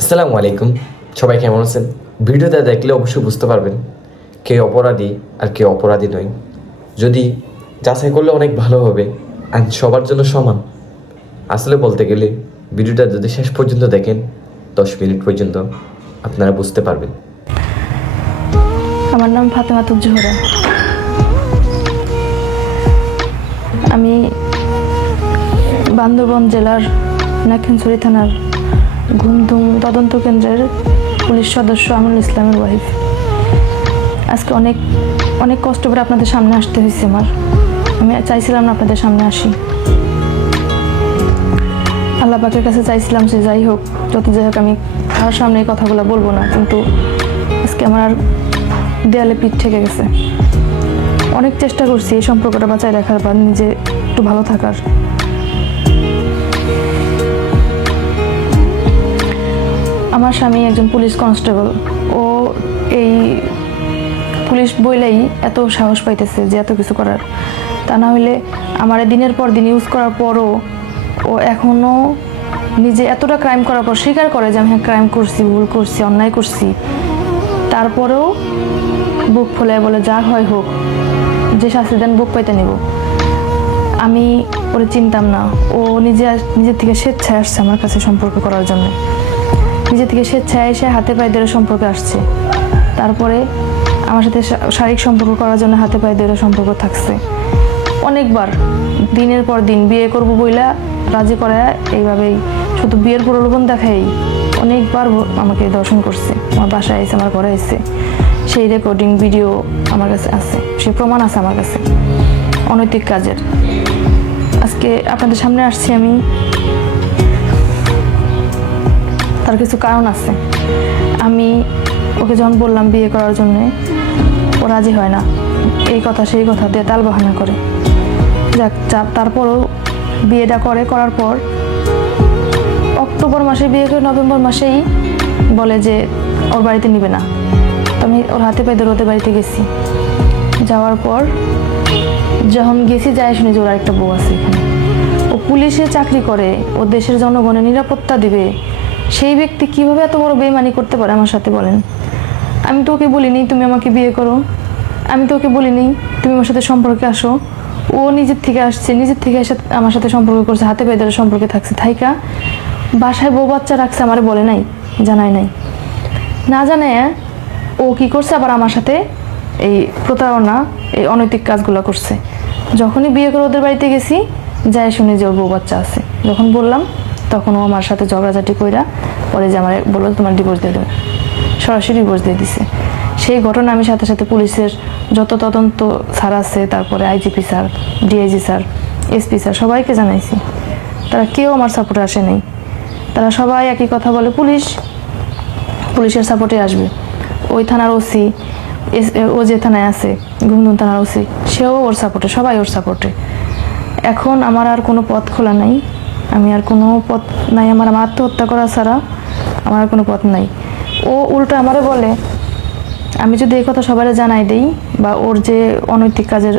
আসসালামু আলাইকুম। সবাই কেমন আছেন? ভিডিওটা দেখলে অবশ্যই বুঝতে পারবেন কে অপরাধী আর কে অপরাধী নয়। যদি যাচাই করলে অনেক ভালো হবে, আইন সবার জন্য সমান। আসলে বলতে গেলে ভিডিওটা যদি শেষ পর্যন্ত দেখেন 10 মিনিট পর্যন্ত আপনারা বুঝতে পারবেন। আমার নাম ফাতেমা জোহরা। আমি বান্দরবান জেলার নাক্ষিনছড়ি থানার ঘুমধুম তদন্ত কেন্দ্রের পুলিশ সদস্য আমিনুল ইসলামের ওয়াইফ। আজকে অনেক অনেক কষ্ট করে আপনাদের সামনে আসতে হয়েছে। আমি চাইছিলাম না আপনাদের সামনে আসি। আল্লাহ পাকের কাছে চাইছিলাম যে যাই হোক, যত যাই হোক, আমি কারোর সামনে এই কথাগুলো বলবো না, কিন্তু আজকে আমার আর দেয়ালে পিঠ ঠেকে গেছে। অনেক চেষ্টা করছি এই সম্পর্কটা বাঁচায় রাখার বা নিজে একটু ভালো থাকার। আমার স্বামী একজন পুলিশ কনস্টেবল। ও এই পুলিশ বইলেই এত সাহস পাইতেছে যে এত কিছু করার। তা না হইলে আমার দিনের পর দিন ইউজ করার পরও ও এখনও নিজে এতটা ক্রাইম করার পর স্বীকার করে যে আমি হ্যাঁ ক্রাইম করছি, ভুল করছি, অন্যায় করছি। তারপরেও বুক ফোলায় বলে যা হয় হোক, যে শাস্তি দেন বুক পাইতে নেব। আমি ওরে চিনতাম না। ও নিজের থেকে স্বেচ্ছায় আসছে আমার কাছে সম্পর্ক করার জন্য। নিজের থেকে স্বেচ্ছায় এসে হাতে পায়ে ধরে সম্পর্কে আসছে। তারপরে আমার সাথে শারীরিক সম্পর্ক করার জন্য হাতে পায়ে ধরে সম্পর্ক থাকছে। অনেকবার দিনের পর দিন বিয়ে করবো বইলা রাজি করায় এইভাবেই শুধু বিয়ের প্রলোভন দেখাই অনেকবার আমাকে দর্শন করছে। আমার বাসায় এসে, আমার ঘরে এসে সেই রেকর্ডিং ভিডিও আমার কাছে আছে, সেই প্রমাণ আছে আমার কাছে অনৈতিক কাজের। আজকে আপনাদের সামনে আসছি আমি, তার কিছু কারণ আছে। আমি ওকে যখন বললাম বিয়ে করার জন্যে, ও রাজি হয় না। এই কথা সেই কথা দিয়ে তাল বাহানা করে। যাক, তারপরও বিয়েটা করার পর অক্টোবর মাসে বিয়ে করে নভেম্বর মাসেই বলে যে ওর বাড়িতে নিবে না। তো আমি ওর হাতে পায়ে ধরে ওদের বাড়িতে গেছি। যাওয়ার পর যখন গেছি, যাই শুনি যে ওর আরেকটা বউ আছে এখানে। ও পুলিশে চাকরি করে, ও দেশের জনগণের নিরাপত্তা দিবে। সেই ব্যক্তি কিভাবে এত বড় বেইমানি করতে পারে আমার সাথে বলেন? আমি তো ওকে বলিনি তুমি আমাকে বিয়ে করো, আমি তো ওকে বলিনি তুমি আমার সাথে সম্পর্কে আসো। ও নিজের থেকে আসছে, নিজের থেকে এসে আমার সাথে সম্পর্ক করছে, হাতে পায়ে ধরে সম্পর্কে থাকছে। থাইকা বাসায় বউ বাচ্চা রাখছে, আমারে বলে নাই, জানাই নাই। না জানে ও কি করছে, আবার আমার সাথে এই প্রতারণা, এই অনৈতিক কাজগুলো করছে। যখনই বিয়ে করে ওদের বাড়িতে গেছি, যাই শুনি যে ওর বউ বাচ্চা আছে। যখন বললাম তখন ও আমার সাথে ঝগড়াঝাটি কইরা পরে যে আমার বললো তোমার ডিভোর্স দিয়ে দেবে, সরাসরি ডিভোর্স দিয়ে দিছে। সেই ঘটনা আমি সাথে সাথে পুলিশের যত তদন্ত স্যার আছে, তারপরে IGP sir, DIG sir, SP sir, সবাইকে জানাইছি। তারা কেউ আমার সাপোর্টে আসে নাই। তারা সবাই একই কথা বলে, পুলিশের সাপোর্টে আসবে। ওই থানার ওসি, ও যে থানায় আছে ঘুমধুম থানার ওসি, সেও ওর সাপোর্টে, সবাই ওর সাপোর্টে। এখন আমার আর কোনো পথ খোলা নাই, আমি আর কোনো পথ নাই আমার আত্মহত্যা করা ছাড়া। আমার আর কোনো পথ নাই। ও উল্টো আমারে বলে আমি যদি এই কথা সবাই জানাই দিই, বা ওর যে অনৈতিক কাজের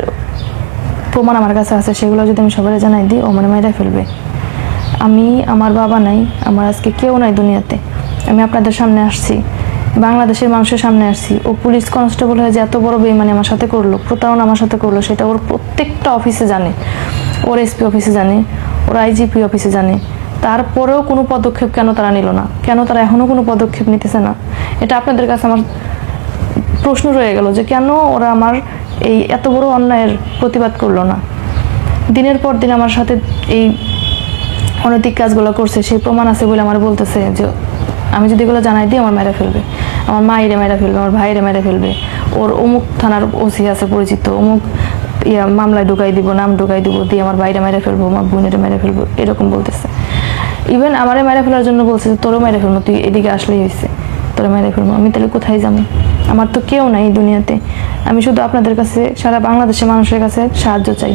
প্রমাণ আমার কাছে আছে সেগুলো যদি আমি সবাই জানাই দিই, ও মানে মাইরা ফেলবে। আমার বাবা নাই, আমার আজকে কেউ নাই দুনিয়াতে। আমি আপনাদের সামনে আসছি, বাংলাদেশের মানুষের সামনে আসছি। ও পুলিশ কনস্টেবল হয়ে যে এত বড় বেইমানি আমার সাথে করলো, প্রতারণা আমার সাথে করলো, সেটা ওর প্রত্যেকটা অফিসে জানে। ওর এসপি অফিসে জানে, ওর আইজিপি অফিসে জানে। তারপরেও কোনো পদক্ষেপ কেন তারা নিল না? কেন তারা এখনও কোনো পদক্ষেপ নিতেছে না? এটা আপনাদের কাছে আমার প্রশ্ন রয়ে গেল যে কেন ওরা আমার এই এত বড় অন্যায়ের প্রতিবাদ করলো না? দিনের পর দিন আমার সাথে এই অনৈতিক কাজগুলো করছে, সেই প্রমাণ আছে বলে আমার বলতেছে যে আমি যদি এগুলো জানাই দিই আমার মেরে ফেলবে, আমার মায়েরে মেরে ফেলবে, আমার ভাইরে মেরে ফেলবে। ওর অমুক থানার ওসি আছে পরিচিত, অমুক মামলায় ঢুকাই দিব, নাম ঢুকাই দিব, দিয়ে আমার বাইরে মেরে ফেলবো, আমার বোনের মেরে ফেলবো, এরকম বলতেছে। ইভেন আমারে মেরে ফেলার জন্য বলছে যে তোরও মেরে ফেলবো, তুই এদিকে আসলেই হয়েছে, তোরা মেরে ফেলবো। আমি তাহলে কোথায় যাবো? আমার তো কেউ নাই দুনিয়াতে। আমি শুধু আপনাদের কাছে, সারা বাংলাদেশের মানুষের কাছে সাহায্য চাই।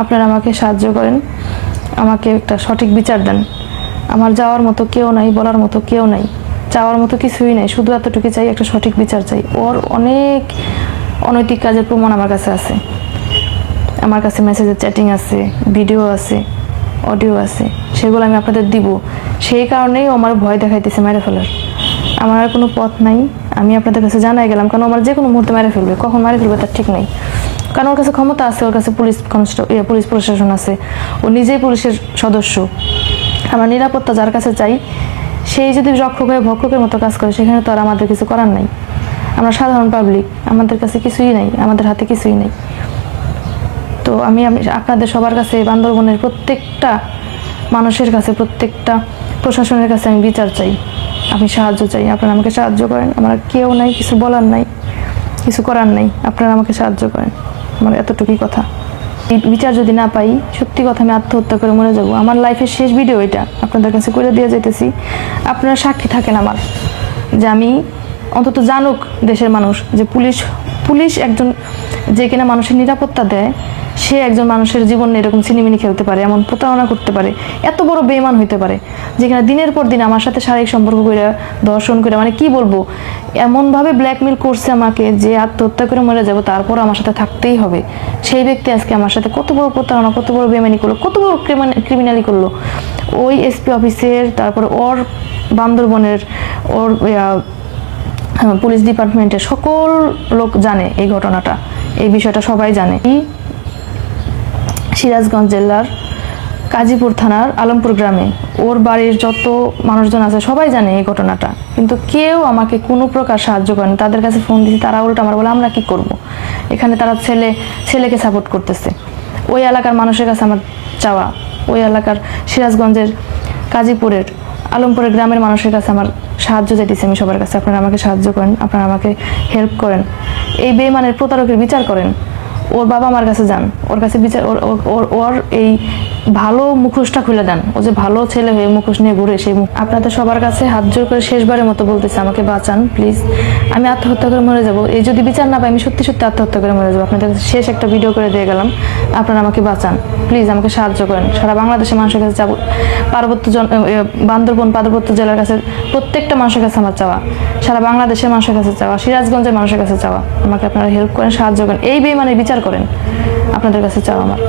আপনারা আমাকে সাহায্য করেন, আমাকে একটা সঠিক বিচার দেন। আমার যাওয়ার মতো কেউ নাই, বলার মতো কেউ নাই, চাওয়ার মতো কিছুই নাই। শুধু এতটুকু চাই, একটা সঠিক বিচার চাই। ওর অনেক অনৈতিক কাজের প্রমাণ আমার কাছে আছে। আমার কাছে মেসেজের চ্যাটিং আছে, ভিডিও আছে, অডিও আছে। সেগুলো আমি আপনাদের দিব। সেই কারণেই ও আমার ভয় দেখাইতেছে মেরে ফেলার। আমার আর কোনো পথ নাই, আমি আপনাদের কাছে জানাই গেলাম, কারণ আমার যে কোনো মুহূর্তে মেরে ফেলবে, কখন মেরে ফেলবে তার ঠিক নেই। কারণ ওর কাছে ক্ষমতা আছে, ওর কাছে পুলিশ প্রশাসন আছে, ও নিজেই পুলিশের সদস্য। আমরা নিরাপত্তা যার কাছে চাই, সেই যদি রক্ষক হয়ে ভক্ষকের মতো কাজ করে, সেখানে তো আর আমাদের কিছু করার নাই। আমরা সাধারণ পাবলিক, আমাদের কাছে কিছুই নাই, আমাদের হাতে কিছুই নেই। তো আমি আপনাদের সবার কাছে, বান্দরবনের প্রত্যেকটা মানুষের কাছে, প্রত্যেকটা প্রশাসনের কাছে আমি বিচার চাই, আমি সাহায্য চাই। আপনারা আমাকে সাহায্য করেন, আমার আর কেউ নাই, কিছু বলার নাই, কিছু করার নাই, আপনারা আমাকে সাহায্য করেন। আমার এতটুকুই কথা। এই বিচার যদি না পাই, সত্যি কথা আমি আত্মহত্যা করে মরে যাব। আমার লাইফের শেষ ভিডিও এটা আপনাদের কাছে করে দিয়ে যেতেছি। আপনারা সাক্ষী থাকেন আমার, যে আমি অন্তত জানুক দেশের মানুষ যে পুলিশ একজন যে কিনা মানুষের নিরাপত্তা দেয়, সে একজন মানুষের জীবন নিয়ে এরকম ছিনিমিনি খেলতে পারে, এমন প্রতারণা করতে পারে, এত বড় বেঈমান হইতে পারে, যেখানে দিনের পর দিন আমার সাথে শারীরিক সম্পর্ক করে, দর্শন করে, মানে কি বলবো, এমনভাবে ব্ল্যাকমেল করছে আমাকে যে আত্মহত্যা করে মরে যাব, তারপর আমার সাথে থাকতেই হবে। সেই ব্যক্তি আজকে আমার সাথে কত বড় প্রতারণা, কত বড় বেঈমানি করলো, কত বড় ক্রিমিনালি করলো। ওই এসপি অফিসের, তারপরে ওর বান্দরবনের, ওর পুলিশ ডিপার্টমেন্টের সকল লোক জানে এই ঘটনাটা, এই বিষয়টা সবাই জানে। সিরাজগঞ্জ জেলার কাজীপুর থানার আলমপুর গ্রামে ওর বাড়ির যত মানুষজন আছে সবাই জানে এই ঘটনাটা, কিন্তু কেউ আমাকে কোনো প্রকার সাহায্য করেন। তাদের কাছে ফোন দিয়েছি, তারা উল্টো আমার বলে আমরা কি করব। এখানে তারা ছেলেকে সাপোর্ট করতেছে। ওই এলাকার মানুষের কাছে আমার চাওয়া, ওই এলাকার সিরাজগঞ্জের কাজীপুরের আলমপুরের গ্রামের মানুষের কাছে আমার সাহায্য চাইতেছি আমি সবার কাছে। আপনারা আমাকে সাহায্য করেন, আপনারা আমাকে হেল্প করেন, এই বেঈমানের প্রতারকের বিচার করেন। ওর বাবা আমার কাছে যান, ওর কাছে বিচার, ওর এই ভালো মুখোশটা খুলে দেন। ও যে ভালো ছেলে হয়ে মুখোশ নিয়ে ঘুরে, সেই আপনাদের সবার কাছে হাত জোর করে শেষবারের মতো বলতেছি, আমাকে বাঁচান প্লিজ। আমি আত্মহত্যা করে মরে যাব। এই যদি বিচার না পাই, আমি সত্যি সত্যি আত্মহত্যা করে মরে যাবো। আপনাদের কাছে শেষ একটা ভিডিও করে দিয়ে গেলাম, আপনারা আমাকে বাঁচান প্লিজ, আমাকে সাহায্য করেন। সারা বাংলাদেশের মানুষের কাছে যাবো, বান্দরবন পার্বত্য জেলার কাছে প্রত্যেকটা মানুষের কাছে আমার চাওয়া, সারা বাংলাদেশের মানুষের কাছে চাওয়া, সিরাজগঞ্জের মানুষের কাছে চাওয়া, আমাকে আপনারা হেল্প করেন, সাহায্য করেন, এই বেঈমানের বিচার করেন, আপনাদের কাছে চাওয়া আমার।